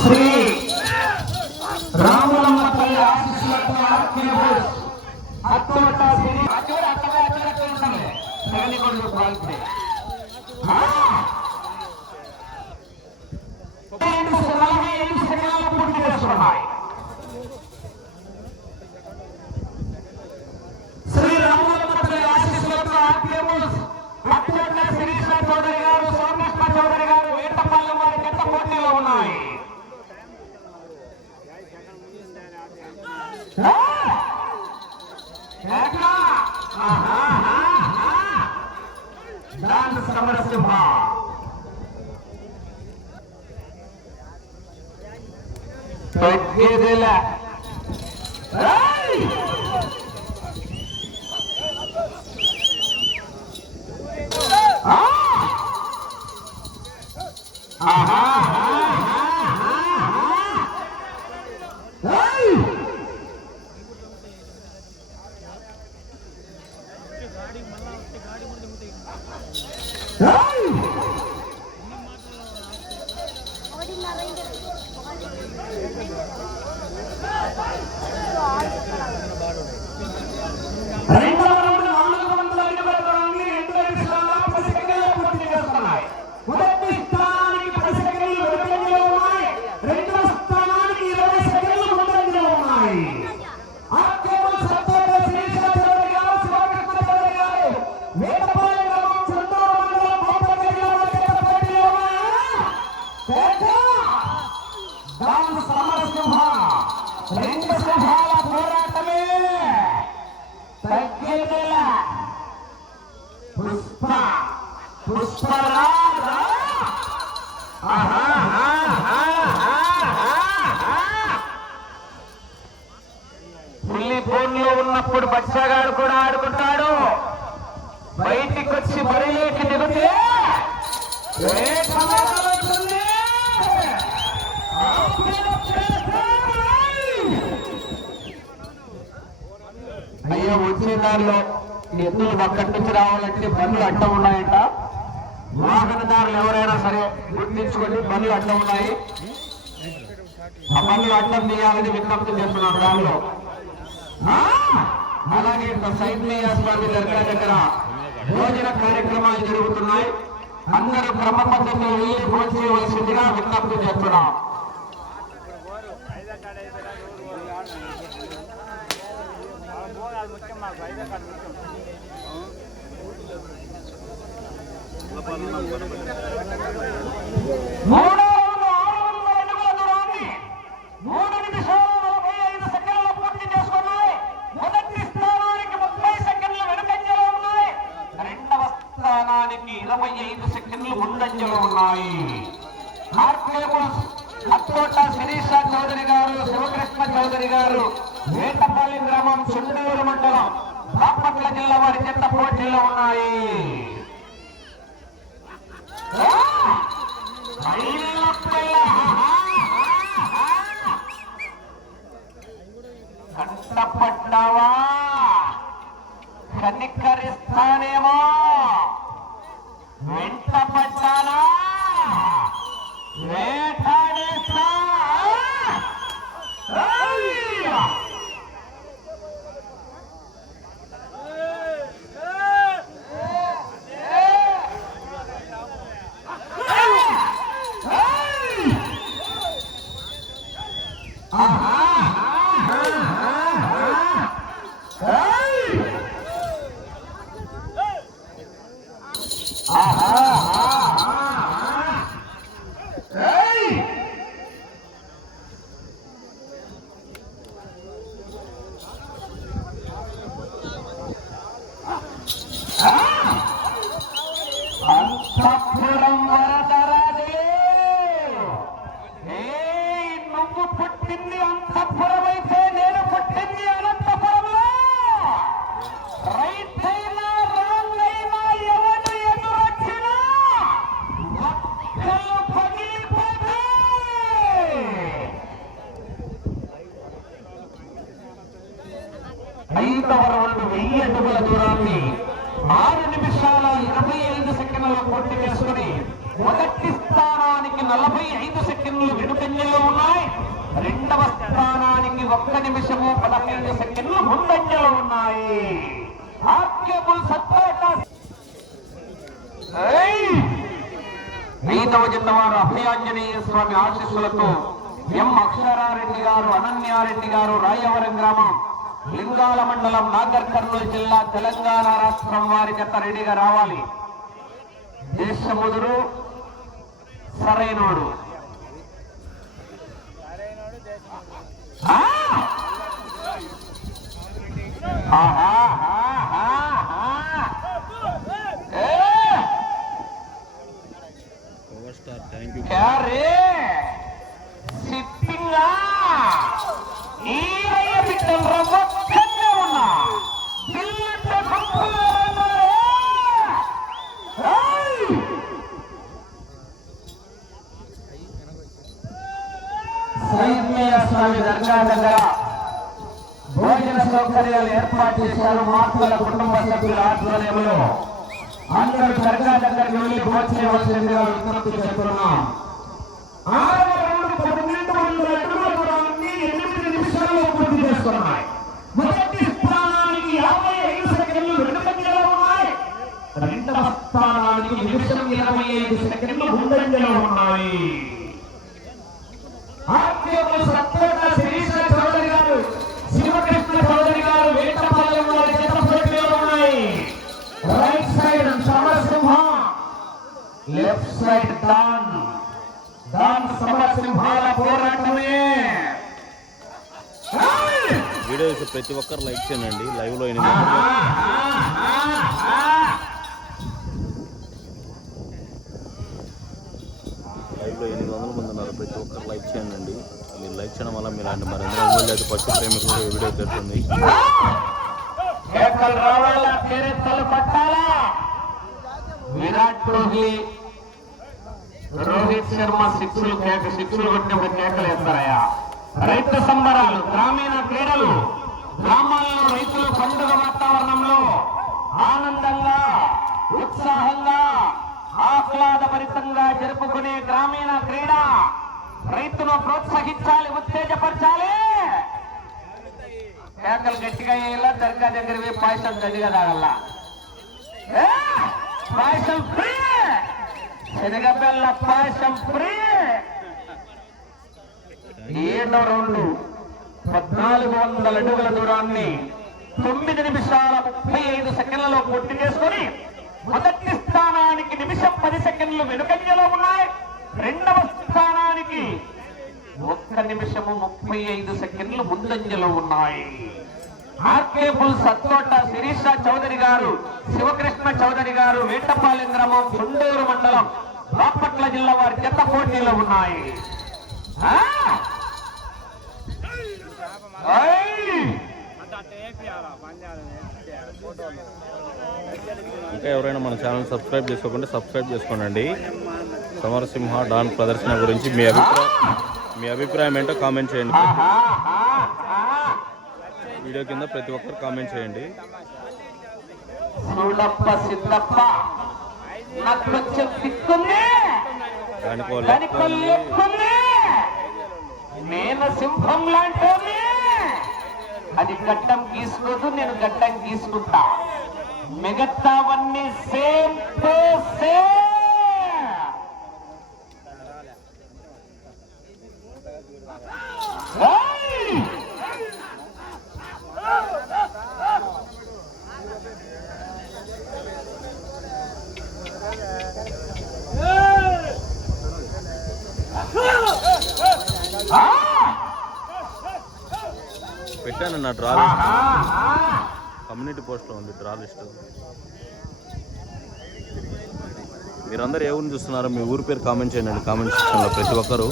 శ్రీ రాములమ్మ తల్లి ఆశీస్సులతో ఆర్కేబుల్ అత్తోట సిరి అక్కడ ఉంటామే సెకండ్ కూడా క్వాలిటీ పూర్తి చేస్తున్నాయి. శ్రీ రాములమ్మ తల్లి ఆశీస్సులతో ఆర్కేబుల్ అత్తోట శిరీష చౌదరి గారు, సోమకృష్ణ చౌదరి గారు, వేటపల్లి వారి చెత్త పోటీలో ఉన్నాయి. సమరసింహ తగ్గేదిల ఫోన్లో ఉన్నప్పుడు బచ్చాగాడు కూడా ఆడుకుంటాడు. బయటికి వచ్చి బరిలోకి దిగితే అయ్యో వచ్చే దారిలో ఎద్దులు అక్కడి నుంచి రావాలంటే బండ్లు అడ్డం ఉన్నాయంట. వాహనదారులు ఎవరైనా సరే గుర్తించుకొని బండ్లు అడ్డం ఉన్నాయి. ఆ బండ్లు అడ్డం తీయాలని విజ్ఞప్తి చేస్తున్నాం దానిలో. అలాగే సైన్య స్వామి దర్గా దగ్గర భోజన కార్యక్రమాలు జరుగుతున్నాయి. అందరూ క్రమ పద్ధతిలో వెళ్ళి భోజనం చేయవలసిందిగా విజ్ఞప్తి చేస్తున్నాం. స్థానానికి 25 సెకండ్లు ముందంజలో ఉన్నాయి. అత్తోట శిరీష చౌదరి గారు, శివకృష్ణ చౌదరి గారు, వేటపల్లి గ్రామం, చుండూరు మండలం, బాపట్ల జిల్లా వారి చెత్త పోటీలో ఉన్నాయి. కంటపడ్డావా? కనికరిస్తానేమో, వెంట పడ్డానా? వేటాడేస్తా. నువ్వు పుట్టింది అంతఃపురం అయితే నేను పుట్టింది అనంతపురంలో. రైట్ అయినా రాంగ్ అయినా ఎవరు ఎదురొచ్చినా ఒక్కలు పగిలిపోతే. ఐదవ రౌండ్ 1000 అడుగుల దూరాన్ని 6 నిమిషాల 25 సెకండ్ల పూర్తి చేసుకుని మొదటి స్థానానికి 45 సెకండ్లు వెనుకంజలో ఉన్నాయి. రెండవ స్థానానికి 1 నిమిషము 15 సెకండ్లు ముందంజలో ఉన్నాయి. ఆర్కేబుల్ సత్తోట 5వ జత వారు అభయాంజనేయ స్వామి ఆశీస్సులతో ఎం అక్షరారెడ్డి గారు, అనన్యారెడ్డి గారు, రాయవరం గ్రామం, లింగాల మండలం, నాగర్ కర్నూలు జిల్లా, తెలంగాణ రాష్ట్రం వారి జత రెడీగా రావాలి. దేశముదురు సరైనోడు స్వామి దర్గా దగ్గర భోజన సౌకర్యాలు ఏర్పాటు చేశారు. మాతృల కుటుంబ సభ్యుల ఆధ్వర్యంలో అందరూ దర్గా దగ్గరికి వెళ్లి భోజనం చేయవలసిందిగా విజ్ఞప్తి చేస్తున్నాం. 12 అడుగుల దూరాన్ని 8 నిమిషాల్లో పూర్తి చేస్తున్నాయి. మొదటి స్థానానికి 55 సెకండ్లు వెనుకంజలో ఉన్నాయి. రెండవ స్థానానికి నిమిషం 25 సెకండ్లు ముందంజలో ఉన్నాయి. సత్తోట శిరీష చౌదరి గారు, శివకృష్ణ చౌదరి గారు, వేటపాలెం వారి జత పోటీలో ఉన్నాయి. Right side Samarasimha, left side don సమరసింహాల పోరాటమే. వీడియోస్ ప్రతి ఒక్కరు లైక్ చేయండి. లైవ్ లో లైవ్లో 800 మంది ఉన్నారు. ప్రతి ఒక్కరు లైక్ చేయండి. మీరు లైక్ చేయడం వల్ల మీలాంటి మరెందరో అయితే పక్షి ప్రేమికులు వీడియో పెడుతుంది. విరాట్ కోహ్లీ, రోహిత్ శర్మ సిక్స్లు కొట్టినప్పుడు కేకలు వేస్తారయ్యా. రైతు సంబరాలు, గ్రామీణ క్రీడలు, గ్రామాల్లో రైతులు పండుగ వాతావరణంలో ఆనందంగా, ఉత్సాహంగా, ఆహ్లాదభరితంగా జరుపుకునే గ్రామీణ క్రీడ. రైతును ప్రోత్సహించాలి, ఉత్తేజపరచాలి. కేకలు గట్టిగా వేయాల. దర్గా దగ్గర పాయసం గట్టిగా తాగల్లా. పాయసం ఫ్రీ, శనగబెల్ల పాయసం ఫ్రీ. 7వ రౌండ్ 1400 అడుగుల దూరాన్ని 9 నిమిషాల 35 సెకండ్లలో పూర్తి చేసుకొని మొదటి స్థానానికి నిమిషం 10 సెకండ్లు వెనుకంజలో ఉన్నాయి. రెండవ స్థానానికి 1 నిమిషము 35 సెకండ్లు ముందంజలో ఉన్నాయి. ఆర్కేబుల్ సత్తోట శిరీష చౌదరి గారు, శివకృష్ణ చౌదరి గారు, వేటపాలెం గ్రామం, గుంటూరు మండలం, బాపట్ల జిల్లా వారి జత పోటీలో ఉన్నాయి. ఇంకా ఎవరైనా మన ఛానల్ సబ్స్క్రైబ్ చేసుకోకుండా సబ్స్క్రైబ్ చేసుకోండి. సమరసింహ డాన్ ప్రదర్శన గురించి మీ అభిప్రాయం ఏంటో కామెంట్ చేయండి. వీడియో కింద ప్రతి ఒక్కరు కామెంట్ చేయండి. నేను సింహం లాంటి అది గడ్డం గీసుకోదు, నేను గడ్డం గీసుకుంటా. మిగతావన్నీ సేమ్ టు సేమ్. పెట్టాను నా డ్రా లిస్ట్, కమ్యూనిటీ పోస్ట్లో ఉంది డ్రా లిస్ట్. మీరందరూ ఏ ఊరిని చూస్తున్నారో మీ ఊరి పేరు కామెంట్ చేయండి కామెంట్ సెక్షన్లో ప్రతి ఒక్కరు.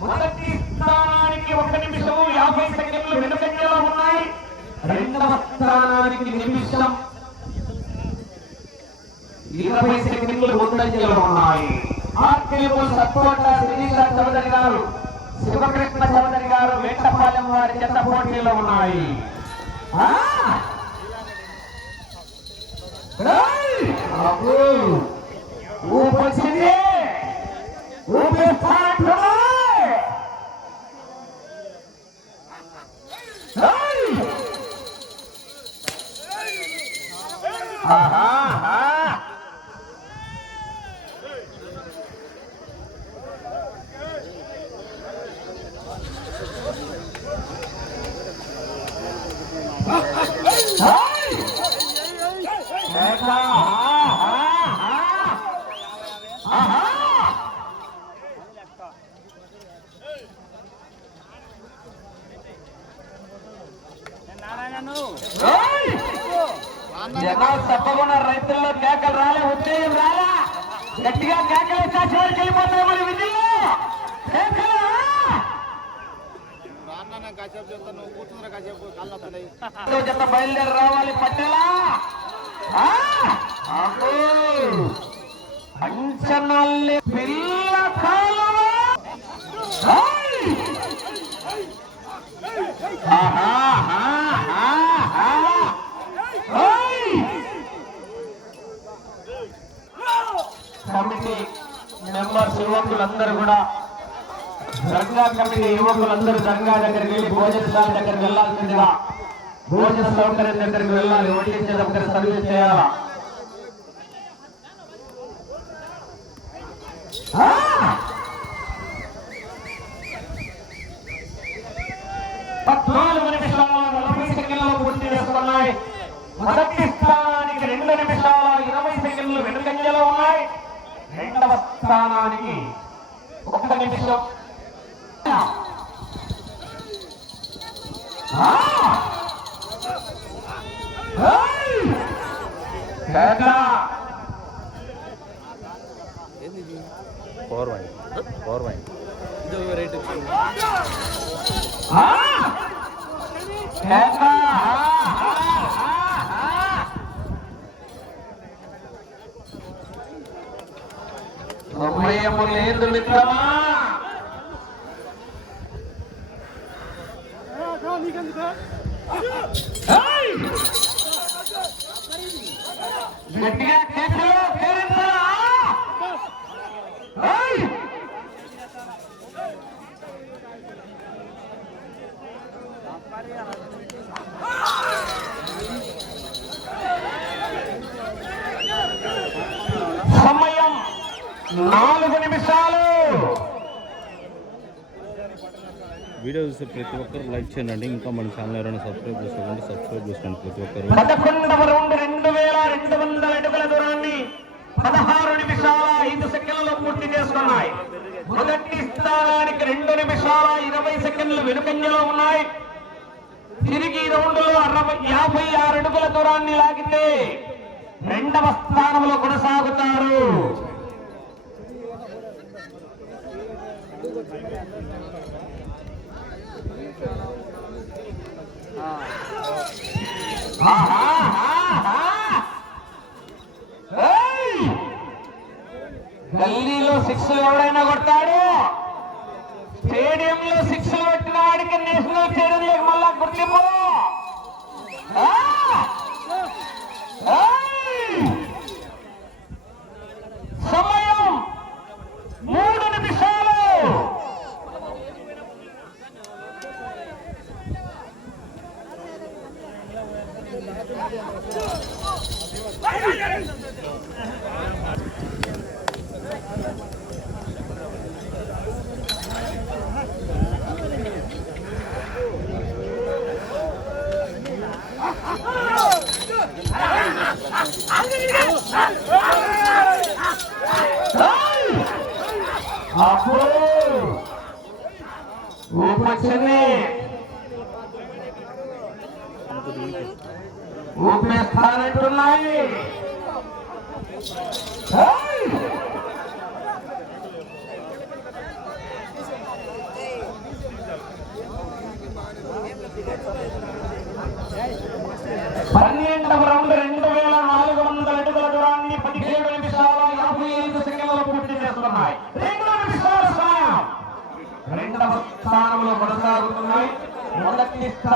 మొదటి స్థానానికి 1 నిమిషం 50 సెకండ్లు వెనుకంజలో ఉన్నాయి. రెండవ స్థానానికి నిమిషం 20 సెకండ్లు ముందంజలో ఉన్నాయి. ఆర్కేబుల్ సత్కోట శ్రీనివాస చౌదరి గారు, శివకృష్ణ చౌదరి గారు వేటపాలెం వారి జత పోటీలో ఉన్నాయి. ఊపొచ్చింది, ఊపేస్తాడు. జనాలు తప్పకుండా రైతుల్లో కేకలు రాలే, ఉత్తేజం రాలా, గట్టిగా కేకలు ఇచ్చా చివరికి వెళ్ళిపోతాయి. మరి విధుల్లో జత బయలుదేరి రావాలి. పట్టెలా అంచనాల్ని పిల్ల కాలం కమిటీ మెంబర్స్ యువకులందరూ కూడా, దర్గా కమిటీ యువకులందరూ దర్గా దగ్గరికి వెళ్ళి భోజనశాల దగ్గరికి వెళ్లాల్సిందిగా, భోజన సౌకర్యం దగ్గరికి వెళ్ళాలి, వడ్డించే దగ్గర సర్వీస్ చేయాలా. 14 నిమిషాల 40 సెకండ్లు పూర్తి చేసుకున్నాయి. మొదటి స్థానానికి 2 నిమిషాల 20 సెకండ్లు వెనుకంజలో ఉన్నాయి. రెండవ స్థానానికి 1 నిమిషం. సమయము లేదు మిత్రమా, గట్టిగా కేకలు పేరెత్తారా. సమయం 4 నిమిషాలు. వీడియో చూసే ప్రతి ఒక్కరు లైక్ చేయండి. ఇంకా మన ఛానల్ ఎవరైనా సబ్స్క్రైబ్ చేసుకోండి, సబ్స్క్రైబ్ చేసుకోండి ప్రతి ఒక్కరు. 11వ రౌండ్ 2200 అడుగుల దూరాన్ని 16 నిమిషాల 5 సెకండ్లలో పూర్తి చేసుకున్నాయి. మొదటి స్థానానికి 2 నిమిషాల 20 సెకండ్లు వెనుకంజలో ఉన్నాయి. తిరిగి ఈ రౌండ్ లో 56 అడుగుల దూరాన్ని లాగితే రెండవ స్థానంలో కొనసాగుతారు. గల్లీలో 6 ఎవడైనా కొడతాడు, స్టేడియంలో 6 పెట్టిన వాడికి నేషనల్ స్టేడియంలోకి మళ్ళా గుర్తింపు. సమయం 3 నిమిషాలు. ఊపొచ్చింది, ఊపేస్తానంటున్నాయి. 12వ రౌండ్ 2400 అడుగుల దూరాన్ని 17 నిమిషాల 55 సెకండ్లలో పూర్తి చేస్తున్నాయి. 2 నిమిషాల సమయం రెండవ స్థానంలో కొనసాగుతున్నాయి. మొదటి